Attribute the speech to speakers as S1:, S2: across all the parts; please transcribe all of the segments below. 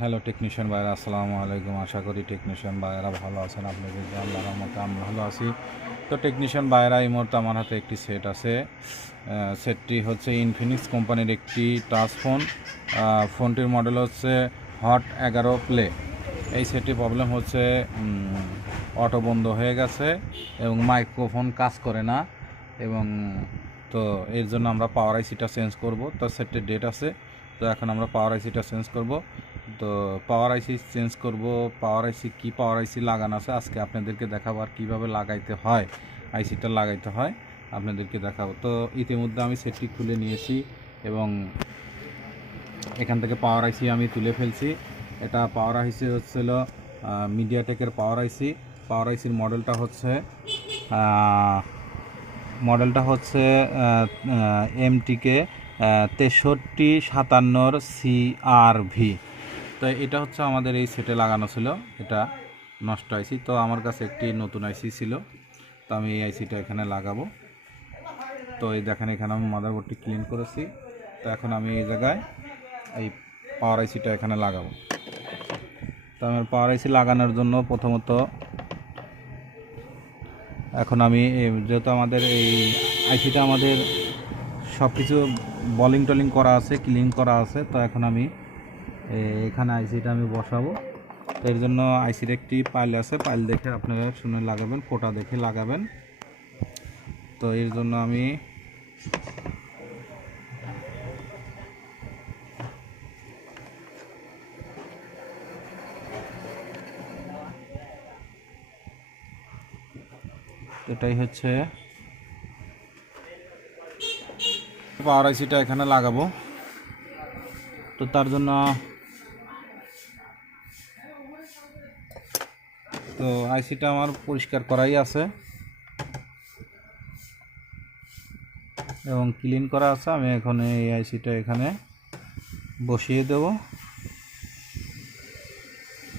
S1: Hello technician ভাইরা, আসসালামু আলাইকুম। আশা করি টেকনিশিয়ান ভাইয়েরা ভালো আছেন। আপনাদের যে আল্লাহর রহমতে আমি ভালো আছি। তো টেকনিশিয়ান ভাইয়েরা এই মুহূর্তে আমার হাতে একটি সেট আছে। সেটটি হচ্ছে ইনফিনিক্স কোম্পানির একটি টাচ ফোন ফোনটির মডেল হচ্ছে হট এগারো প্লে এই সেটটির প্রবলেম হচ্ছে অটো বন্ধ হয়ে গেছে এবং মাইক্রোফোন কাজ করে না। এবং, তো এর জন্য আমরা পাওয়ার আইসিটা চেঞ্জ করব। তো সেটটির ডেট আছে। তো এখন আমরা পাওয়ার আইসিটা চেঞ্জ করব। তো পাওয়ার আইসি চেঞ্জ করব পাওয়ার আইসি কি পাওয়ার আইসি লাগানো আছে আজকে আপনাদেরকে দেখাবো আর কীভাবে লাগাইতে হয় আইসিটা লাগাইতে হয় আপনাদেরকে দেখাবো। তো ইতিমধ্যে আমি সেটটি খুলে নিয়েছি এবং এখান থেকে পাওয়ার আইসি আমি তুলে ফেলছি। এটা পাওয়ার আইসি হচ্ছিল মিডিয়াটেকের পাওয়ার আইসি পাওয়ার আইসির মডেলটা হচ্ছে মডেলটা হচ্ছে এমটিকে তেষট্টি সাতান্নর সিআরভি তো এটা হচ্ছে আমাদের এই সেটে লাগানো ছিল। এটা নষ্ট আইসি। তো আমার কাছে একটি নতুন আইসি ছিল। তো আমি এই আইসিটা এখানে লাগাবো। তো এই দেখেন, এখানে আমি মাদারবোর্ডটি ক্লিন করেছি। তো এখন আমি এই জায়গায় এই পাওয়ার আইসিটা এখানে লাগাবো। তো আমার পাওয়ার আইসি লাগানোর জন্য প্রথমত এখন আমি যেহেতু আমাদের এই আইসিটা আমাদের সব কিছু বলিং টলিং করা আছে ক্লিন করা আছে, তো এখন আমি এখানে আইসিটা আমি বসাবো। এর জন্য আইসির একটি পাইল আছে, পাইল দেখে আপনারা শুনে লাগাবেন, ফোটা দেখে লাগাবেন। তো এর জন্য আমি এটাই হচ্ছে পাওয়ার আইসিটা এখানে লাগাবো। তো তার জন্য তো আইসিটা আমার পরিষ্কার করাই আছে। এবং ক্লিন করা আছে। আমি এখন এই আইসিটা এখানে বসিয়ে দেব।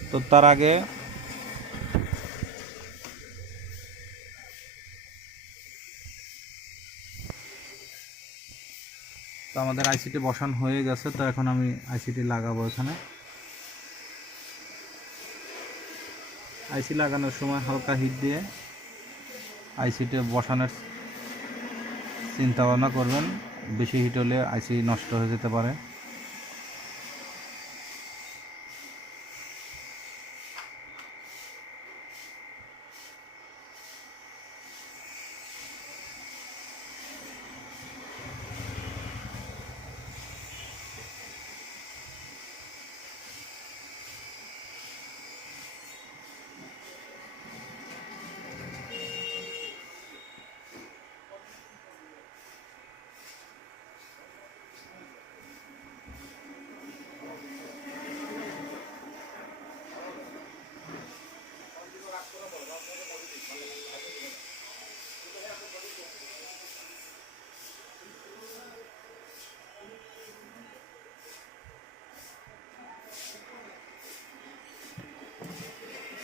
S1: তো তার আগে তো আমাদের আইসিটি বসানো হয়ে গেছে। তো এখন আমি আইসিটি লাগাবো এখানে। আইসি লাগানোর সময় হালকা হিট দিয়ে আইসিটে বসানোর চিন্তা ভাবনা করবেন। বেশি হিট হলে আইসি নষ্ট হয়ে যেতে পারে।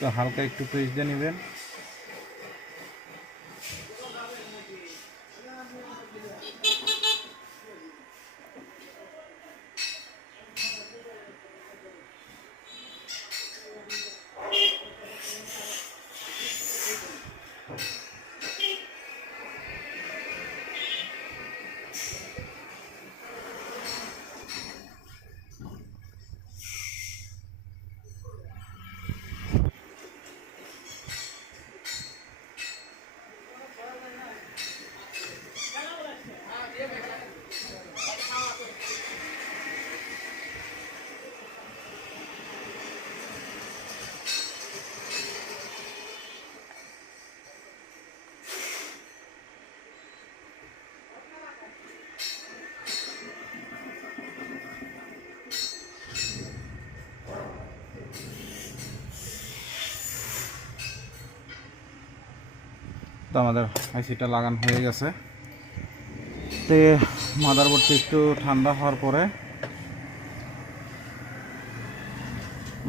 S1: তো হালকা একটু পেস্ট দিয়ে নেবেন। তো আমাদের আইসিটা লাগানো হয়ে গেছে। তো মাদারবোর্ডটি একটু ঠান্ডা হওয়ার পরে,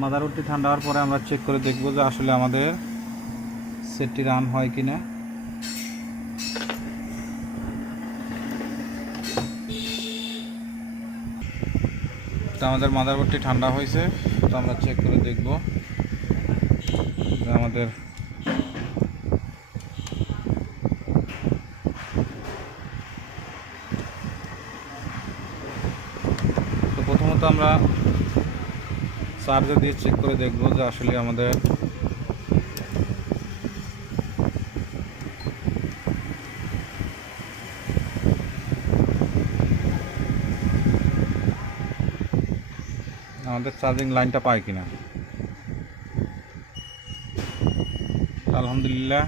S1: মাদারবোর্ডটি ঠান্ডা হওয়ার পরে আমরা চেক করে দেখব যে আসলে আমাদের সেটটি রান হয় কি না তো আমাদের মাদারবোর্ডটি ঠান্ডা হয়েছে, তো আমরা চেক করে দেখব আমাদের তো প্রথমত আমরা চার্জার দিয়ে চেক করে দেখব যে আসলে আমাদের আমাদের চার্জিং লাইনটা পায় কিনা। আলহামদুলিল্লাহ,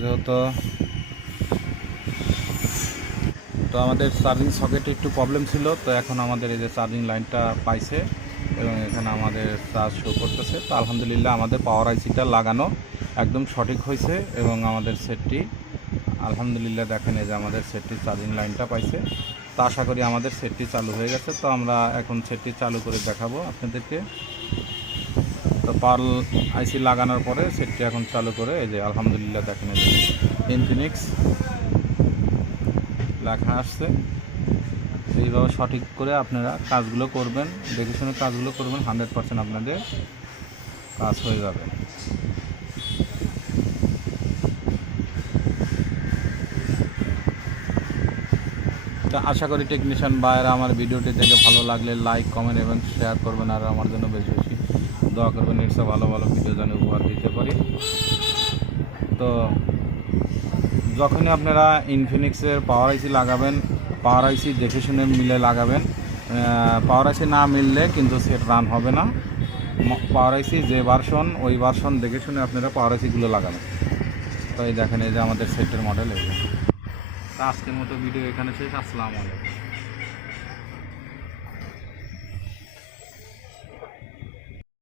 S1: যেহেতু তো আমাদের চার্জিং সকেটে একটু প্রবলেম ছিল, তো এখন আমাদের এই যে চার্জিং লাইনটা পাইছে এবং এখানে আমাদের চার্জ শো করতেছে। তো আলহামদুলিল্লাহ আমাদের পাওয়ার আইসিটা লাগানো একদম সঠিক হয়েছে এবং আমাদের সেটটি আলহামদুলিল্লাহ দেখেন এই যে আমাদের সেটটি চার্জিং লাইনটা পাইছে। তো আশা করি আমাদের সেটটি চালু হয়ে গেছে, তো আমরা এখন সেটটি চালু করে দেখাবো আপনাদেরকে। তো পার্ল আইসি লাগানোর পরে সেটটি এখন চালু করে এই যে আলহামদুলিল্লাহ দেখেন এই যে ইনফিনিক্স লেখা আসছে। এইভাবে সঠিক করে আপনারা কাজগুলো করবেন, দেখে শুনে কাজগুলো করবেন হান্ড্রেড পার্সেন্ট আপনাদের কাজ হয়ে যাবে। তো আশা করি টেকনিশিয়ান বাইরা আমার ভিডিওটি দেখে ভালো লাগলে লাইক কমেন্ট এবং শেয়ার করবেন, আর আমার জন্য বেশি বেশি দোয়া করবেন এরসব ভালো ভালো ভিডিও যেন উপহার দিতে পারি। তো যখনই আপনারা ইনফিনিক্সের পাওয়ার আইসি লাগাবেন পাওয়ার আইসি দেখে শুনে মিলে লাগাবেন পাওয়ার আইসি না মিললে কিন্তু সেট রান হবে না। পাওয়ার আইসি যে ভার্সন ওই ভার্সন দেখে শুনে আপনারা পাওয়ার আইসিগুলো লাগাবেন। তো এই দেখেন, এই যে আমাদের সেটের মডেল এই আজকের মতো ভিডিও এখানে শেষ, আসসালামু আলাইকুম।